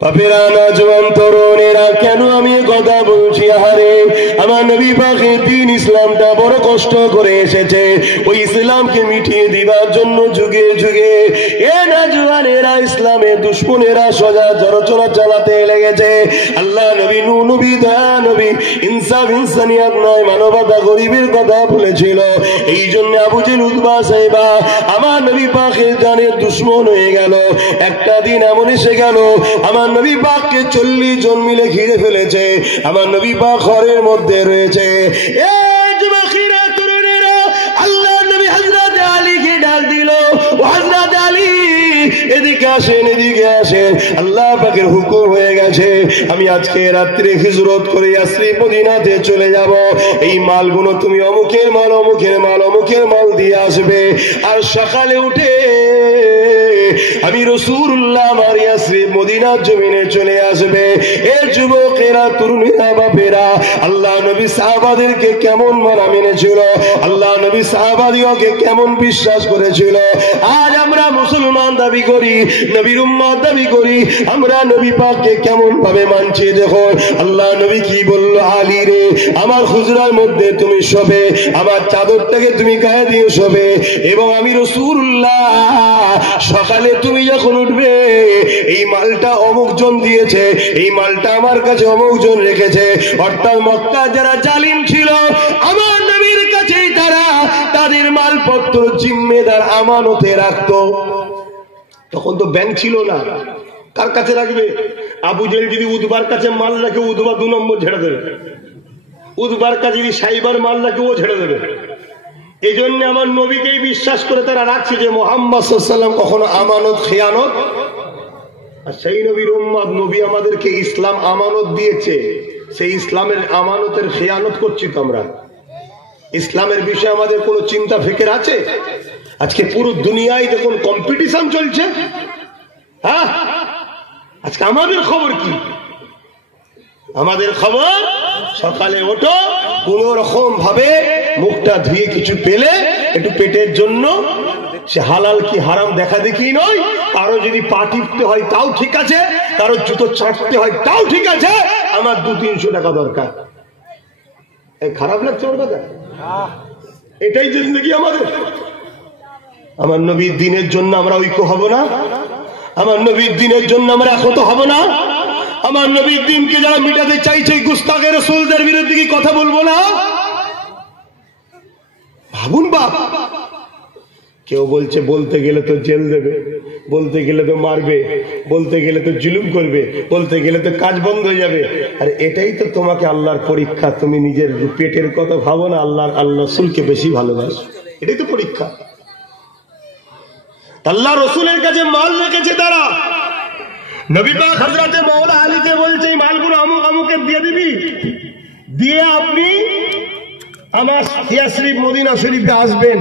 পাপেরা নওজওয়ান তরুণেরা কেন আমি কথা বলছি? আহারে, আমার নবী পাকের দ্বীন ইসলামটা বড় কষ্ট করে এসেছে, ওই ইসলামকে মিটিয়ে দিবার জন্য যুগে যুগে এ নওজওয়ানেরা ইসলামের দুশমনেরা সজা জড়চড়া চালাতে লেগেছে। আল্লাহ নবী নূহ নবী দয়া নবী ইনসাফ ইনসানিয়াত নয় মানবতা গরিবের কথা বলেছিল। এই জন্য আবু জেহেল উতবা সাইবা আমার নবী পাকের জানের দুশমন হয়ে গেল। একটা দিন এমন এসে গেল আমার নবী পাককে 40 জন মিলে ঘিরে ফেলেছে। আমার নবী পাক ঘরের মধ্যে রয়েছে। এই যুবকেরা তরুণেরা আল্লাহ নবী হযরত আলীকে ডাক দিল, ও হযরত আলী এদিকে আসেন, এদিকে আসেন। আল্লাহ পাকের হুকুম হয়ে গেছে, আমি আজকে রাত্রে হিজরত করে ইয়াসরিব মদিনাতে চলে যাব। এই মালগুলো তুমি অমুকের মাল অমুকের মাল অমুকের মাল দিয়ে আসবে। আর সকালে উঠে আমি রাসূলুল্লাহ আমার ইয়াসরিব মদিনার জমিনে চলে আসবে। এ যুবকেরা তরুণেরা বাপেরা, আল্লাহ নবী সাহাবাদেরকে কেমন মানা মেনেছিল, আল্লাহ নবী সাহাবাদিওকে কেমন বিশ্বাস করেছিল। আজ আমরা মুসলমান দাবি করি, নবীর উম্মত দাবি করি, আমরা নবী পাককে কেমন ভাবে মানছি। দেখো আল্লাহ নবী কি বলল, আলী রে আমার হুজরার মধ্যে তুমি শোবে, আমার চাদরটাকে তুমি গায়ে দিয়ে শোবে, এবং আমি রাসূলুল্লাহ সকালে তুমি যখন উঠবে এই মালটা অমুক জন দিয়েছে, এই মালটা আমার কাছে অমুক জন রেখেছে। অর্থাৎ মক্কা যারা জালিম ছিল আমার নবীর কাছেই তারা তাদের মালপত্র জিম্মেদার আমানতে রাখতো। তখন তো ব্যাংক ছিল না, কার কাছে রাখবে? আবু জেহেল যদি উতবার কাছে মাল রাখে উতবা 2 নম্বর ঝেড়ে দেবে, উতবার কাছে যদি সাইবার মাল রাখে ও ঝেড়ে দেবে। এই জন্য আমার নবীকেই বিশ্বাস করে তারা রাখছে যে মুহাম্মদ সাল্লাল্লাহু আলাইহি ওয়াসাল্লাম কখনো আমানত খেয়ানত। আর সেই নবীর উম্মত, নবী আমাদেরকে ইসলাম আমানত দিয়েছে, সেই ইসলামের আমানতের খেয়ানত করছি তো আমরা। ইসলামের বিষয়ে আমাদের কোনো চিন্তা ফিকির আছে? আজকে পুরো দুনিয়ায় দেখুন কম্পিটিশন চলছে। হ্যাঁ, আজকে আমাদের খবর কি? আমাদের খবর সকালে ওঠো, কোন রকম ভাবে মুখটা ধুয়ে কিছু পেলে একটু পেটের জন্য, সে হালাল কি হারাম দেখা দেখি নয়। কারো যদি পা টিপতে হয় তাও ঠিক আছে, কারো জুতো চাটতে হয় তাও ঠিক আছে, আমার 200-300 টাকা দরকার। এই খারাপ লাগছে ওর কথা? এটাই জিন্দেগি আমাদের। আমার নবীর দিনের জন্য আমরা ঐক্য হব না? আমার নবীর দিনের জন্য আমরা একত হব না? আমার নবীর দিনকে যারা মিটাতে চাইছে গুস্তাখে রাসূলদের বিরুদ্ধে কি কথা বলবো না? ভাবুন বাপ, কেউ বলছে বলতে গেলে তো জেল দেবে, বলতে গেলে তো মারবে, বলতে গেলে তো জুলুম করবে, বলতে গেলে তো কাজ বন্ধ হয়ে যাবে। আর এটাই তো তোমাকে আল্লাহর পরীক্ষা। তুমি নিজের পেটের কথা ভাবো না, আল্লাহ রাসূলকে বেশি ভালোবাসো, এটাই তো পরীক্ষা। আল্লাহ রাসূলের কাছে মাল রেখেছে তারা। নবী পাক হযরতে মাওলা আলীকে বলছে এই মালগুলো অমুক অমুকে দিয়ে দিবি, দিয়ে আপনি আমার ইয়াসরিব মদিনা শরীফে আসবেন,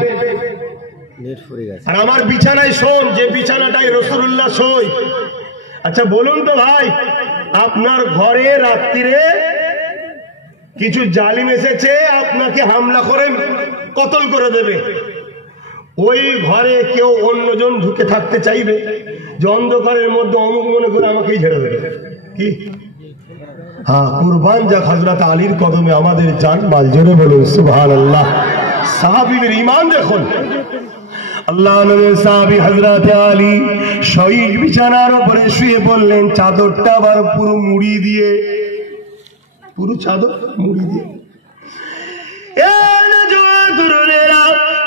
আর আমার বিছানায় শোন, যে বিছানাটাই রাসূলুল্লাহ শোয়। আচ্ছা বলুন তো ভাই, আপনার ঘরে রাত্রিরে কিছু জালিম এসেছে আপনাকে হামলা করে কতল করে দেবে, ওই ঘরে কেউ অন্যজন ঢুকে থাকতে চাইবে? যে অন্ধকারের মধ্যে অমুক মনে করে আমাকেই ছেড়ে দেবে কি? হ্যাঁ, কুরবান যাক হযরত আলীর কদমে আমাদের জান মাল। জোরে বলুন সুবহানাল্লাহ। সাহাবীদের ঈমান দেখুন। আল্লাহ নবীর সাহাবী হযরত আলী শহীদ বিছানার উপরে শুয়ে বললেন, চাদরটা আবার পুরো মুড়ি দিয়ে, পুরো চাদর মুড়ি দিয়ে।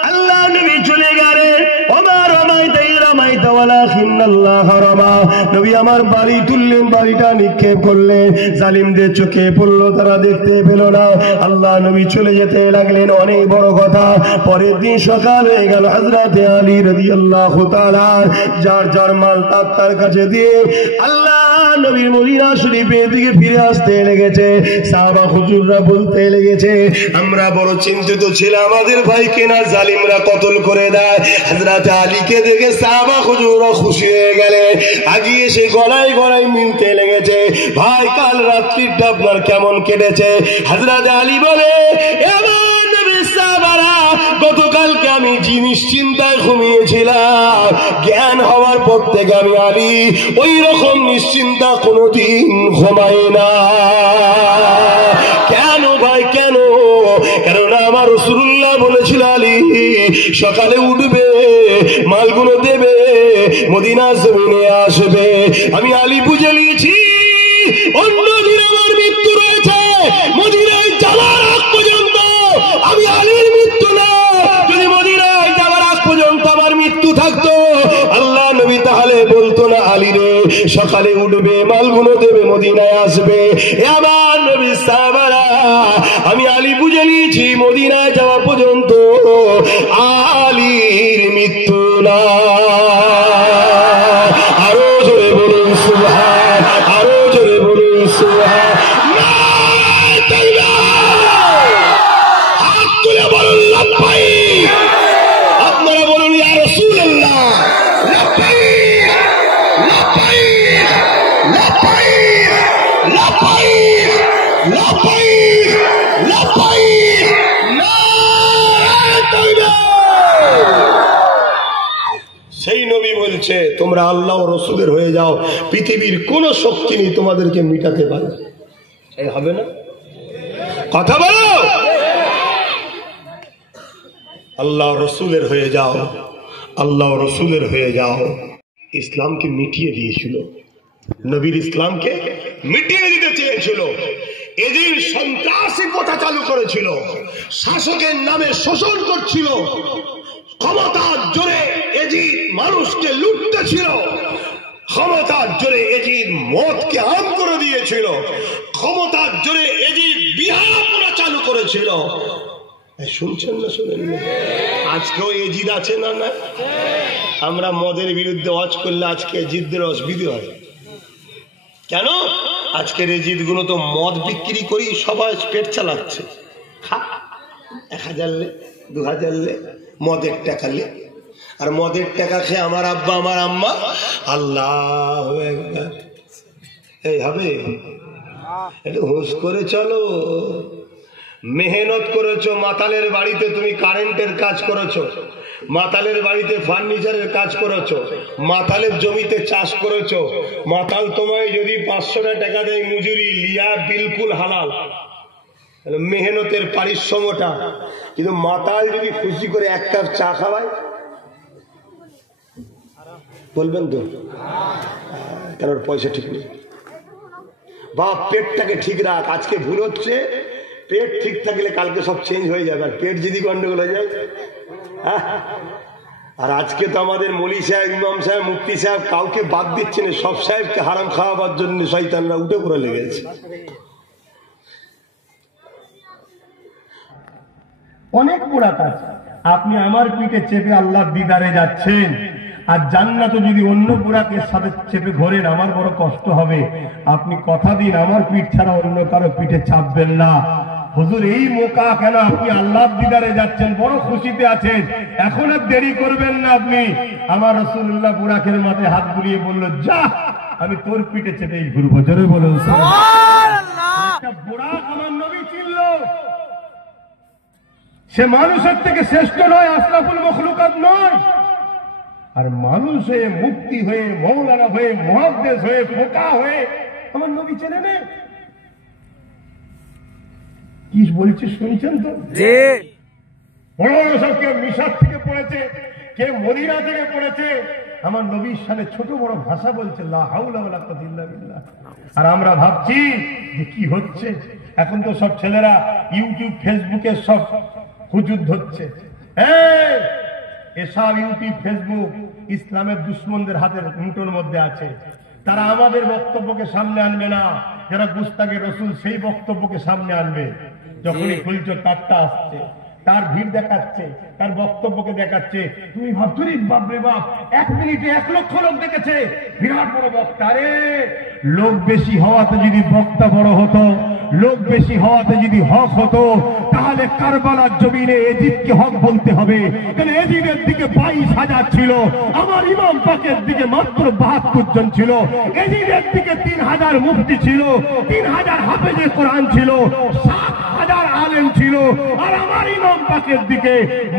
আল্লাহ নবী চলে গেলেন। নবী আমার বাড়ি তুললেন, বাড়িটা নিক্ষেপ করলেন, জালিমদের চোখে পড়লো, তারা দেখতে পেল না। আল্লাহ নবী চলে যেতে লাগলেন। অনেক বড় কথা, পরের দিন সকাল হয়ে গেল। হযরত আলী রাদিয়াল্লাহু তাআলা যার যার মাল তার কাছে দিয়ে আল্লাহ নবীর মদিনা শরীফের দিকে ফিরে আসতে লেগেছে। সাহাবা হুজুররা বলতে লেগেছে, আমরা বড় চিন্তিত ছিলাম, আমাদের ভাইকে না জালিমরা কতল করে দেয়। হযরত আলীকে দেখে সাহাবা হুজুররা খুশি হয়ে গেলে, আগিয়ে এসে গলায় গলায় মিলতে লেগেছে, ভাই কাল রাত্রিটা আপনার কেমন কেটেছে? হযরত আলী বলে, আমার নবীর সাহাবারা গতকালকে আমি নিশ্চিন্তায় ঘুমিয়েছিলাম, জ্ঞান হওয়ার পর থেকে আমি আলী ওই রকম নিশ্চিন্তা কোনোদিন ঘুমাই না। কেন ভাই কেন? কেননা আমার রাসূলুল্লাহ বলেছিল আলী সকালে উঠবে, মালগুলো দেবে, মদিনা জমিনে আসবে। আমি আলী বুঝে নিয়েছি অন্যদিন আমার মৃত্যু রয়েছে, মদিনায় যাওয়ার আগ পর্যন্ত আমি আলীর মৃত্যু না। যদি মদিনায় যাওয়ার আগ পর্যন্ত আমার মৃত্যু থাকতো, আল্লাহ নবী তাহলে বলতো না আলী রে সকালে উঠবে, মালগুলো দেবে, মদিনায় আসবে। আমার নবী সাহাবারা, আমি আলী বুঝে নিয়েছি মদিনায় যাওয়া পর্যন্ত আলীর মৃত্যু না। আরো জোরে বলুন সুবহান, আরো জোরে বলুন সুবহান। হাত তুলে বলুন লাব্বাইক। আপনারা বলুন ইয়া রাসূলুল্লাহ লাব্বাইক লাব্বাইক লাব্বাইক লাব্বাইক লাব্বাইক লাব্বাইক। নারায়ে তাকবীর। সেই নবী বলছে তোমরা আল্লাহ ও রাসূলের হয়ে যাও, পৃথিবীর কোন শক্তি নেই তোমাদেরকে মিটাতে পারে। এই হবে না? কথা বলো। আল্লাহ রাসূলের হয়ে যাও, আল্লাহ রাসূলের হয়ে যাও। ইসলামকে মিটিয়ে দিয়েছিল, নবীর ইসলামকে মিটিয়ে দিতে চেয়েছিল। এদিন সন্ত্রাসী প্রথা চালু করেছিল, শাসকের নামে শোষণ করছিল, ক্ষমতার জোরে এজিদ মানুষকে লুটতেছিল, ক্ষমতার জোরে এজিদ মদকে আম করে দিয়েছিল, ক্ষমতার জোরে এজিদ বিহাপুরা চালু করেছিল। শুনছেন না শুনেন? আজকেও এজিদ আছে না? না, আমরা মদের বিরুদ্ধে ওয়াজ করলে আজকে এজিদদের অসুবিধা হয় কেন? আজকের এজিদ গুলো তো মদ বিক্রি করি সবাই পেট চালাচ্ছে। 1000 লে 2000 লে মদের টাকা লে, আর মদের টাকা খেয়ে আমার আব্বা আমার আম্মা আল্লাহু আকবার। এই হবে? একটু হুঁশ করে চলো। মেহনত করেছো, মাতালের বাড়িতে তুমি কারেন্টের কাজ করেছো, মাতালের বাড়িতে ফার্নিচারের কাজ করেছো, মাতালের জমিতে চাষ করেছো। মাতাল তোমায় যদি 500 টাকা দেয় মজুরি, লিয়া বিলকুল হালাল, মেহনতের পারিশ্রমটা। কিন্তু মাতাল যদি খুশি করে 1 কাপ চা খাওয়ায়, বলবেন তো কেন পয়সা ঠিক নেই? বাপ পেটটাকে ঠিক রাখ। আজকে ভুল হচ্ছে, পেট ঠিক থাকলে কালকে সব চেঞ্জ হয়ে যাবে। আর পেট যদি গন্ডগোল হয়ে যায়, আর আজকে তো আমাদের মৌলী সাহেব, ইমাম সাহেব, মুফতি সাহেব কাউকে বাদ দিচ্ছে না, সব সাহেবকে হারাম খাওয়াবার জন্য শয়তানরা উঠে পড়ে লেগেছে। অনেক বড় কাজ। আপনি আমার পিঠে চেপে আল্লাহর দিদারে যাচ্ছেন, আর জান্নাতে যদি অন্য বুড়াকের সাথে চেপে ঘোরেন আমার বড় কষ্ট হবে। আপনি কথা দিন আমার পিঠ ছাড়া অন্য কারো পিঠে চাপবেন না। হুজুর এই মোকা কেন? আপনি আল্লাহর দিদারে যাচ্ছেন, বড় খুশিতে আছেন, এখন আর দেরি করবেন না। আপনি আমার রাসূলুল্লাহ বুড়াকের মাথায় হাত বুলিয়ে বলল, যা আমি তোর পিঠে চেপেই ঘুরবো। জোরে বলুন সুবহানাল্লাহ। বুড়াক আমার নবী চিনল, সে মানুষের থেকে শ্রেষ্ঠ নয়, আশরাফুল মখলুকাত নয়। আর মানুষ হয়ে, মুক্তি হয়ে, মৌলানা হয়ে, মুহাদ্দিস হয়ে, ফোকা হয়ে আমার নবী চেনে নেই। কি বলছে শুনছেন তো? বড় বড় সব কেউ মিশর থেকে পড়েছে, কেউ মদিনা থেকে পড়েছে, আমার নবীর সামনে ছোট বড় ভাষা বলছে লা হাওলা ওয়ালা কুওয়াতা ইল্লা বিল্লাহ। আর আমরা ভাবছি যে কি হচ্ছে। এখন তো সব ছেলেরা ইউটিউব ফেসবুকে সব হুজুর ধরছে। এসব ইউটিউব ফেসবুক ইসলামের দুশ্মনদের হাতের মুঠোর মধ্যে আছে। তারা আমাদের বক্তব্যকে সামনে আনবে না, যারা গুস্তাখে রাসূল সেই বক্তব্যকে সামনে আনবে। যখনই খুলছো তারটা আসছে, তার ভিড় দেখাচ্ছে, তার বক্তব্যকে দেখাচ্ছে। তুমি ভাবছো বাপরে বাপ 1 মিনিটে 1 লক্ষ লোক দেখেছে, বিরাট বড় বক্তা। আরে লোক বেশি হওয়াতে যদি বক্তা বড় হতো, লোক বেশি হওয়াতে যদি হক হতো, তাহলে কারবালার জমিনে এজিদকে হক বলতে হবে। কারণ এজিদের দিকে 22,000 ছিল, আমার ইমাম পাকের দিকে মাত্র 72 জন ছিল। এজিদের দিকে 3,000 3000 মুফতি ছিল, 3000 হাফেজে কোরআন ছিল, 7000 আলেম ছিল, আর আমার ইমাম পাকের দিকে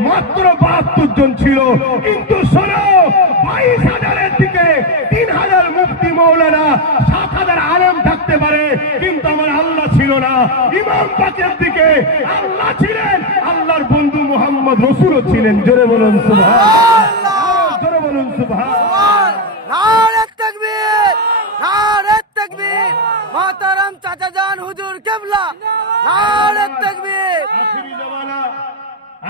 মাত্র 72 জন ছিল। কিন্তু শোনো, 22,000-এর দিকে 3000 মুফতি মৌলানা, 7000 আলেম থাকতে পারে, কিন্তু আমার আল্লাহ ছিল না। ইমাম পাকের দিকে আল্লাহ ছিলেন, আল্লাহর বন্ধু মুহাম্মদ রাসূলও ছিলেন। জোরে বলুন সুবহানাল্লাহ, জোরে বলুন সুবহানাল্লাহ। নারে তাকবীর, নারে তাকবীর, মোহতারাম চাচা জান হুজুর কিবলা, নারে তাকবীর।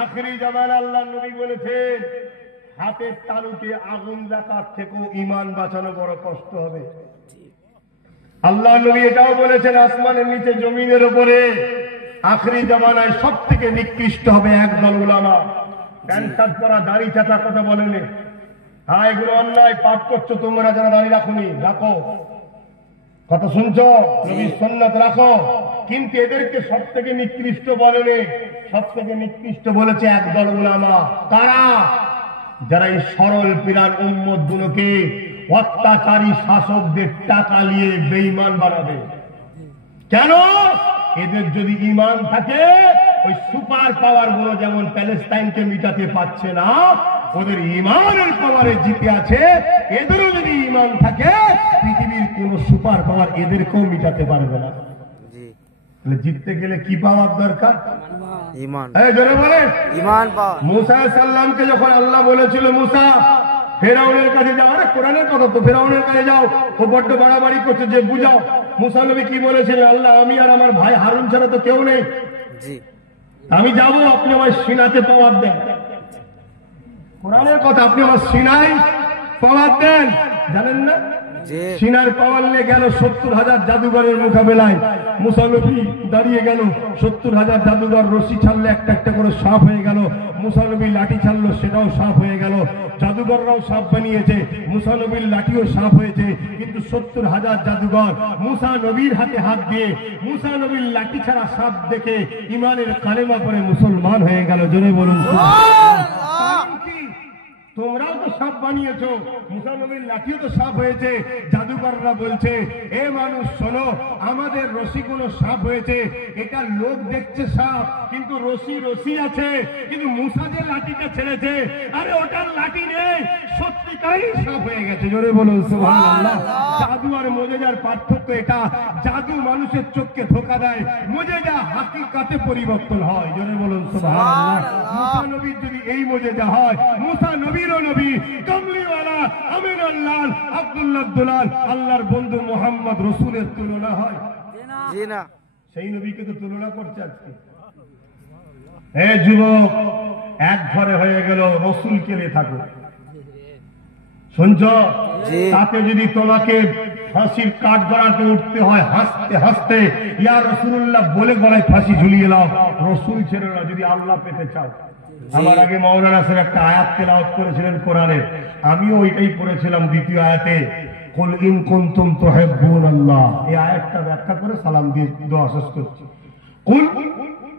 আখেরি জামানা আল্লাহর নবী বলেছেন, হাতের তালুতে আগুন রাখার থেকেও ঈমান বাঁচানো বড় কষ্ট হবে। আল্লাহর নবী এটাও বলেছেন, আসমানের নিচে জমিনের উপরে আখেরি জামানায় সবথেকে নিকৃষ্ট হবে একদল উলামা। প্যান্ট শার্ট পরা, দাড়ি চাচা কথা বলেন, হ্যাঁ এগুলো অন্যায়, পাপ করছো তোমরা যারা দাড়ি রাখুনি, রাখো, কথা শুনছো, নবীর সুন্নাত রাখো, কিন্তু এদেরকে সব থেকে নিকৃষ্ট বলেনি। সব থেকে নিকৃষ্ট বলেছে একদল উলামা। তারা যারা এই সরল পিরান উম্মত গুলোকে অত্যাচারী শাসকদের টাকা নিয়ে বেঈমান বানাবে। কেন? এদের যদি ঈমান থাকে, ওই সুপার পাওয়ার গুলো যেমন প্যালেস্টাইনকে মিটাতে পারছে না, ওদের ঈমানের পাওয়ারে জিতে আছে। এদেরও যদি ঈমান থাকে, পৃথিবীর কোন সুপার পাওয়ার এদেরকেও মিটাতে পারবে না। জিততে গেলে কি পাওয়ার দরকার? ঈমান। জোরে বলেন, ঈমান পাওয়া। মুসা সাল্লামকে যখন আল্লাহ বলেছিল, মুসা ফেরাউনের কাছে যাও, আরে কোরআনের কথা তো, ফেরাউনের কাছে যাও, ও বড্ড বাড়াবাড়ি করছে, যে বুঝাও। মুসা নবী কি বলেছিলেন? আল্লাহ, আমি আর আমার ভাই হারুন ছাড়া তো কেউ নেই, আমি যাবো, আপনি আমার সিনাতে পাওয়ার দেন। কোরআনের কথা, আপনি আমার সিনায় পাওয়ার দেন। জানেন না, সিনার পাওয়ার নিয়ে গেল 70,000 জাদুঘরের মোকাবেলায়। মুসা নবী দাঁড়িয়ে গেল, 70,000 জাদুঘর রশি ছাড়লে একটা একটা করে সাপ হয়ে গেল। মুসা নবী লাঠি ছাড়লো, সেটাও সাপ হয়ে গেল। জাদুঘররাও সাপ বানিয়েছে, মুসা নবীর লাঠিও সাপ হয়েছে। কিন্তু 70,000 জাদুঘর মুসা নবীর হাতে হাত দিয়ে মুসা নবীর লাঠি ছাড়া সাপ দেখে ইমানের কালেমা পড়ে মুসলমান হয়ে গেল। জোরে বলুন তোমরাও তো সাপ বানিয়েছো, মুসা নবীর লাঠিও তো সাপ হয়েছে। জাদুকররা বলছে, এ মানুষ শোনো, আমাদের রশিগুলো সাপ হয়েছে, এটা লোক দেখছে সাপ, কিন্তু রশি রশি আছে। কিন্তু মুসা যে লাঠিটা ছেড়েছে, আরে ওটার লাঠি নেই, সত্যিকারই সাপ হয়ে গেছে। জোরে বলুন সুবহানাল্লাহ। জাদু আর মুজিজার পার্থক্য এটা, জাদু মানুষের চোখকে ধোঁকা দেয়, মুজিজা হাকিকাতে পরিবর্তন হয়। জোরে বলুন সুবহানাল্লাহ। মুসা নবীর যদি এই মুজিজা হয়, মুসা নবী নবী কমলিওয়ালা আমিনুল্লাহ আব্দুল্লাহ দুলাল আল্লাহর বন্ধু মুহাম্মদ রাসূলের তুলনা হয়? জি না। সেই নবীকে তো তুলনা করছে আজকে। হে যুবক, এক ঘরে হয়ে গেল, রাসূলকে নিয়ে থাকো, শুনছো? তাতে যদি তোমাকে ফাঁসির কাঠ গড়াতে উঠতে হয় হাসতে হাসতে, ইয়া রাসূলুল্লাহ বলে গলায় ফাঁসি ঝুলিয়ে নাও, রাসূল ছেড়ে না, যদি আল্লাহ পেতে চাও। আমার আগে মাওলানা সাহেব একটা আয়াত তেলাওয়াত করেছিলেন কোরআনের, আমিও ওইটাই পড়েছিলাম দ্বিতীয় আয়াতে, কুল ইন কুনতুম তুহিব্বুনাল্লাহ। এই আয়াতটা ব্যাখ্যা করে সালাম দিয়ে দোয়া শেষ করছি। কুল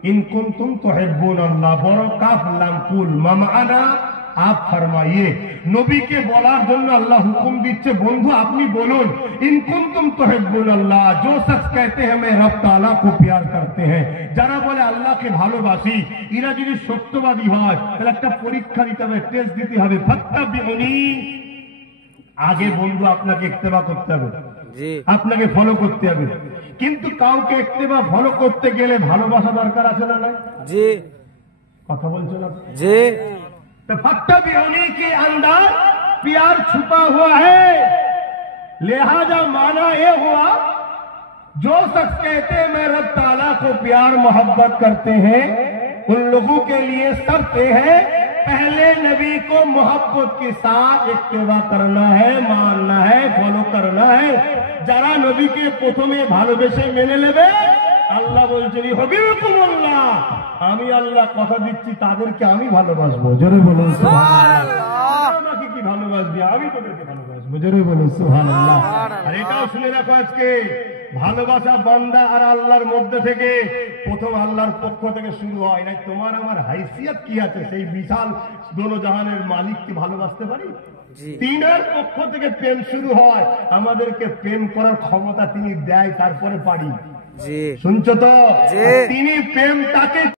ইন কুনতুম তুহিব্বুনাল্লাহ, বড় কাফ লাম কুল, মামানা आप फरमाइए। नबी के बोलार जন্য अल्लाह हुक्म দিচ্ছে, বন্ধু আপনি বলুন, इन कुंतुम तुहिब्बुन अल्लाह, जो शख्स कहते हैं मैं रब ताला को प्यार करते हैं, যারা বলে আল্লাহকে ভালোবাসি, এরা যদি সত্যবাদী হয় তাহলে একটা পরীক্ষা দিতে হবে, টেস্ট দিতে হবে। ফাত্তাবিউনি, আগে বন্ধু আপনাকে ইত্তেবা করতে হবে, আপনাকে ফলো করতে হবে। কিন্তু কাউকে ইত্তেবা ফলো করতে গেলে ভালোবাসা দরকার আছে না? জি, কথা বলছেন না? জি। तो फत्तबिउनी के अंदर प्यार छुपा हुआ है, लिहाजा माना ये हुआ, जो शख्स कहते हैं मैं रब ताला को प्यार मोहब्बत करते हैं, उन लोगों के लिए शर्त है, पहले नबी को मोहब्बत के साथ इत्तेबा करना है, मानना है, फॉलो करना है। जरा नबी के प्रथमे ভালোবেসে মেনে নেবে, আল্লাহ বলছেন হবিবকুমুল্লাহ, আমি আল্লাহ কথা দিচ্ছি তাদেরকে আমি ভালোবাসবো। জোরে বলুন সুবহানাল্লাহ। আমাকে কি ভালোবাসবি, আমি তোদেরকে ভালোবাসবো। জোরে বলুন সুবহানাল্লাহ। আর এটাও শুনে রাখো, আজকে ভালোবাসা বান্দা আর আল্লাহর মধ্যে থেকে প্রথম আল্লাহর পক্ষ থেকে শুরু হয় না। তোমার আমার হাইসিয়ত কি আছে সেই বিশাল দোনো জাহানের মালিককে ভালোবাসতে পারি? জি। তিনার পক্ষ থেকে প্রেম শুরু হয়, আমাদেরকে প্রেম করার ক্ষমতা তিনি দেয়, তারপরে পারি। জি। শুনছো তো? জি। তিনি প্রেম তাকে